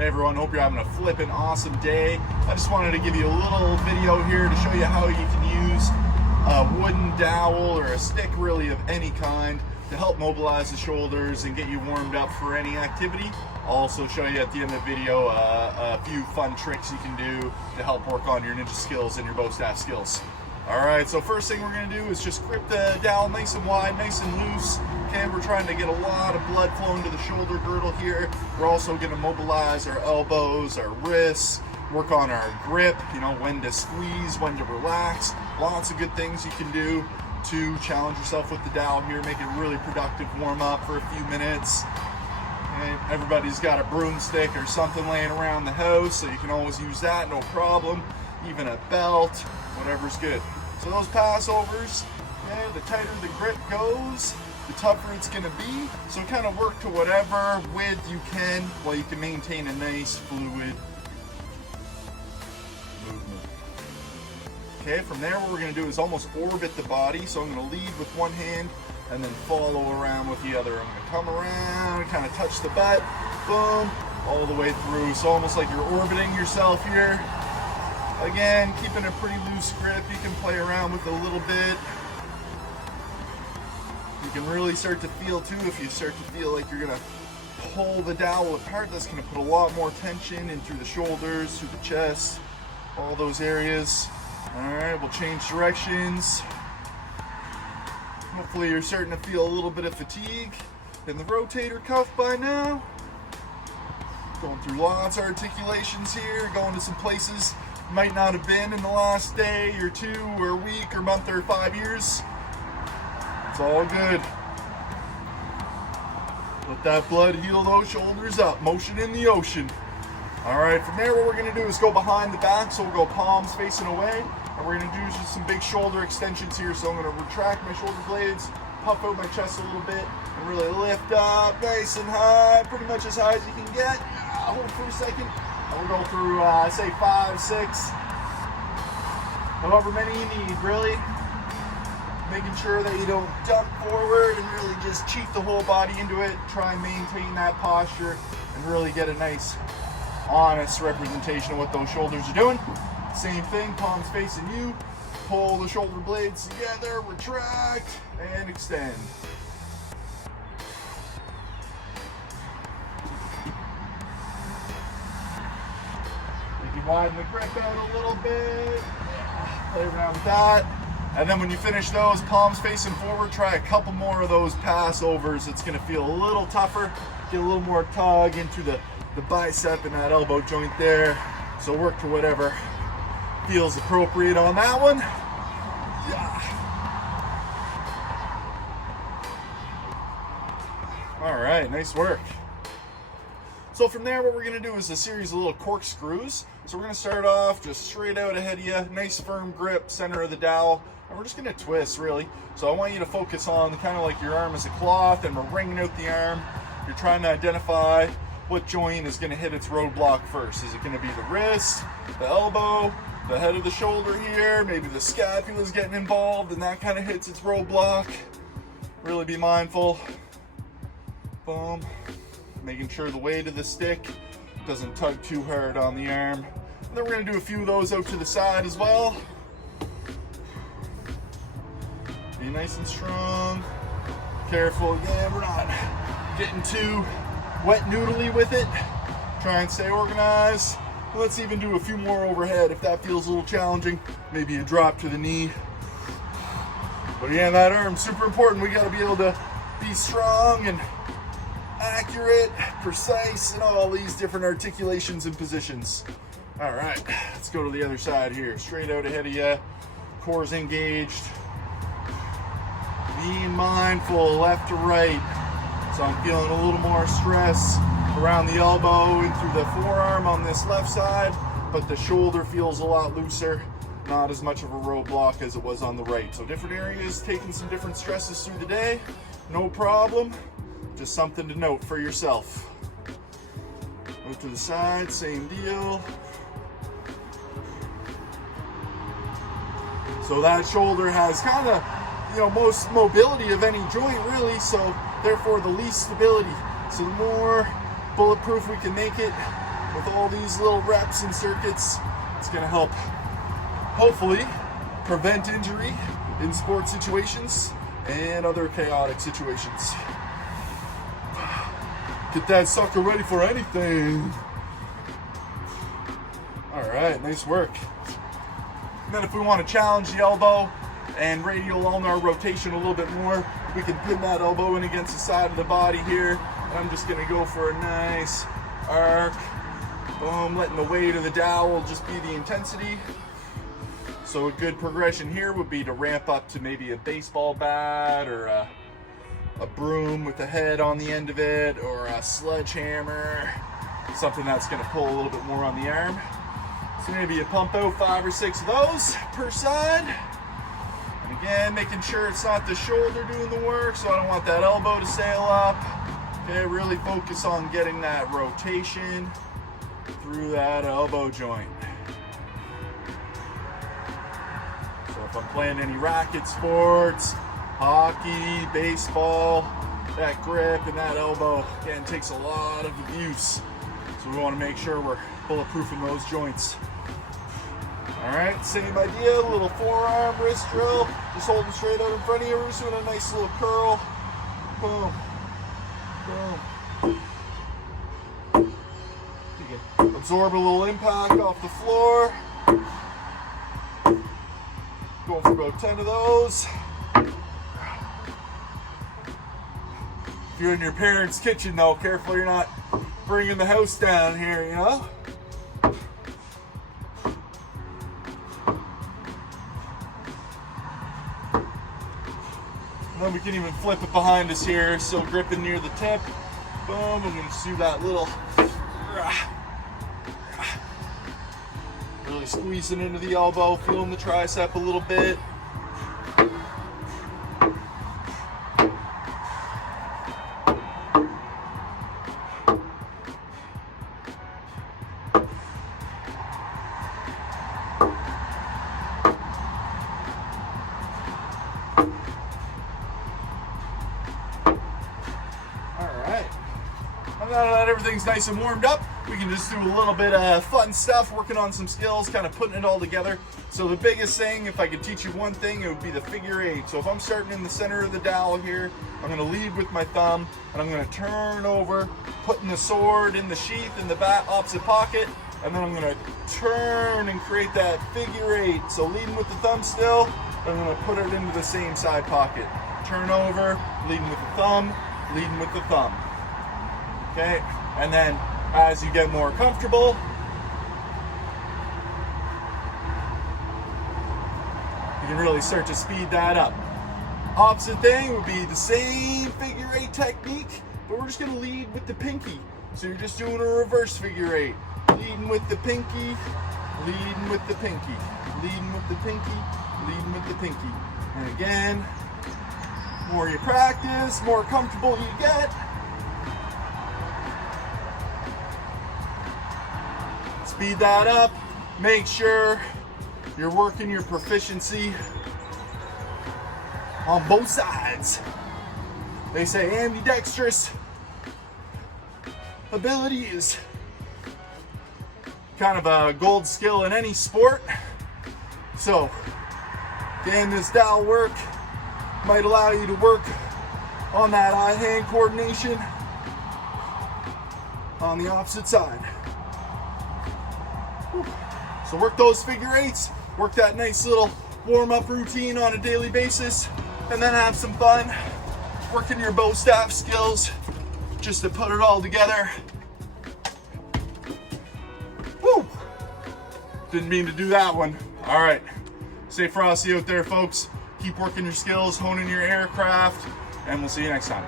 Hey everyone, hope you're having a flippin' awesome day. I just wanted to give you a little video here to show you how you can use a wooden dowel or a stick really of any kind to help mobilize the shoulders and get you warmed up for any activity. I'll also show you at the end of the video a few fun tricks you can do to help work on your ninja skills and your bow staff skills. Alright, so first thing we're going to do is just grip the dowel nice and wide, nice and loose. Okay, we're trying to get a lot of blood flowing to the shoulder girdle here. We're also going to mobilize our elbows, our wrists, work on our grip, you know, when to squeeze, when to relax. Lots of good things you can do to challenge yourself with the dowel here, make it a really productive warm-up for a few minutes. And everybody's got a broomstick or something laying around the house, so you can always use that, no problem. Even a belt, whatever's good. So those passovers, okay, the tighter the grip goes, the tougher it's going to be. So kind of work to whatever width you can while you can maintain a nice fluid movement. Okay, from there what we're going to do is almost orbit the body. So I'm going to lead with one hand and then follow around with the other. I'm going to come around, kind of touch the butt, boom, all the way through. So almost like you're orbiting yourself here. Again, keeping a pretty loose grip, you can play around with it a little bit. You can really start to feel too, if you start to feel like you're gonna pull the dowel apart, that's gonna put a lot more tension in through the shoulders, through the chest, all those areas. All right, we'll change directions. Hopefully you're starting to feel a little bit of fatigue in the rotator cuff by now. Going through lots of articulations here, going to some places might not have been in the last day or two or week or month or 5 years. It's all good. Let that blood heal those shoulders up. Motion in the ocean. All right, from there what we're gonna do is go behind the back. So we'll go palms facing away. And we're gonna do just some big shoulder extensions here. So I'm gonna retract my shoulder blades, puff out my chest a little bit, and really lift up nice and high, pretty much as high as you can get. Hold for a second. We'll go through, say 5, 6, however many you need, really. Making sure that you don't dump forward and really just cheat the whole body into it. Try and maintain that posture and really get a nice, honest representation of what those shoulders are doing. Same thing, palms facing you. Pull the shoulder blades together, retract, and extend. Widen the grip out a little bit, play around with that. And then when you finish those, palms facing forward, try a couple more of those passovers. It's gonna feel a little tougher, get a little more tug into the bicep and that elbow joint there. So work to whatever feels appropriate on that one. Yeah. All right, nice work. So from there, what we're gonna do is a series of little corkscrews. So we're gonna start off just straight out ahead of you, nice firm grip, center of the dowel, and we're just gonna twist really. So I want you to focus on kind of like your arm is a cloth and we're wringing out the arm. You're trying to identify what joint is gonna hit its roadblock first. Is it gonna be the wrist, the elbow, the head of the shoulder here, maybe the scapula's getting involved and that kind of hits its roadblock. Really be mindful. Boom. Making sure the weight of the stick doesn't tug too hard on the arm. And then we're going to do a few of those out to the side as well. Be nice and strong. Careful again, we're not getting too wet noodly with it. Try and stay organized. Let's even do a few more overhead if that feels a little challenging. Maybe a drop to the knee. But again, that arm's super important. We got to be able to be strong and accurate, precise, and all these different articulations and positions. All right, let's go to the other side here. Straight out ahead of you, core's engaged. Being mindful, left to right. So I'm feeling a little more stress around the elbow and through the forearm on this left side, but the shoulder feels a lot looser, not as much of a roadblock as it was on the right. So different areas, taking some different stresses through the day, no problem. Just something to note for yourself. Move to the side, same deal. So that shoulder has kind of, most mobility of any joint really, so therefore the least stability. So the more bulletproof we can make it, with all these little reps and circuits, it's going to help hopefully prevent injury in sports situations and other chaotic situations. Get that sucker ready for anything. All right, nice work. And then if we want to challenge the elbow and radial ulnar rotation a little bit more, we can pin that elbow in against the side of the body here. And I'm just gonna go for a nice arc. Boom, letting the weight of the dowel just be the intensity. So a good progression here would be to ramp up to maybe a baseball bat or a broom with the head on the end of it, or a sledgehammer, something that's gonna pull a little bit more on the arm. So maybe you pump out 5 or 6 of those per side. And again, making sure it's not the shoulder doing the work, so I don't want that elbow to sail up. Okay, really focus on getting that rotation through that elbow joint. So if I'm playing any racket sports, hockey, baseball, that grip and that elbow, again, takes a lot of abuse. So we want to make sure we're bulletproofing those joints. All right, same idea, little forearm wrist drill. Just holding straight out in front of you. We're just doing a nice little curl. Boom, boom. You can absorb a little impact off the floor. Going for about 10 of those. If you're in your parents' kitchen though, careful you're not bringing the house down here, you know? And then we can even flip it behind us here, still gripping near the tip. Boom, I'm gonna just do that little, really squeezing into the elbow, feeling the tricep a little bit. Now that everything's nice and warmed up, we can just do a little bit of fun stuff, working on some skills, kind of putting it all together. So the biggest thing, if I could teach you one thing, it would be the figure 8. So if I'm starting in the center of the dowel here, I'm going to lead with my thumb, and I'm going to turn over, putting the sword in the sheath in the back opposite pocket, and then I'm going to turn and create that figure 8. So leading with the thumb still, I'm going to put it into the same side pocket. Turn over, leading with the thumb, leading with the thumb. Okay, and then as you get more comfortable, you can really start to speed that up. Opposite thing would be the same figure 8 technique, but we're just going to lead with the pinky. So you're just doing a reverse figure 8. Leading with the pinky, leading with the pinky, leading with the pinky, leading with the pinky. And again, more you practice, more comfortable you get. Speed that up. Make sure you're working your proficiency on both sides. They say ambidextrous ability is kind of a gold skill in any sport. So, again, this dowel work might allow you to work on that eye-hand coordination on the opposite side. So work those figure 8s, work that nice little warm-up routine on a daily basis, and then have some fun working your bow staff skills just to put it all together. Woo! Didn't mean to do that one. All right, stay frosty out there, folks. Keep working your skills, honing your aircraft, and we'll see you next time.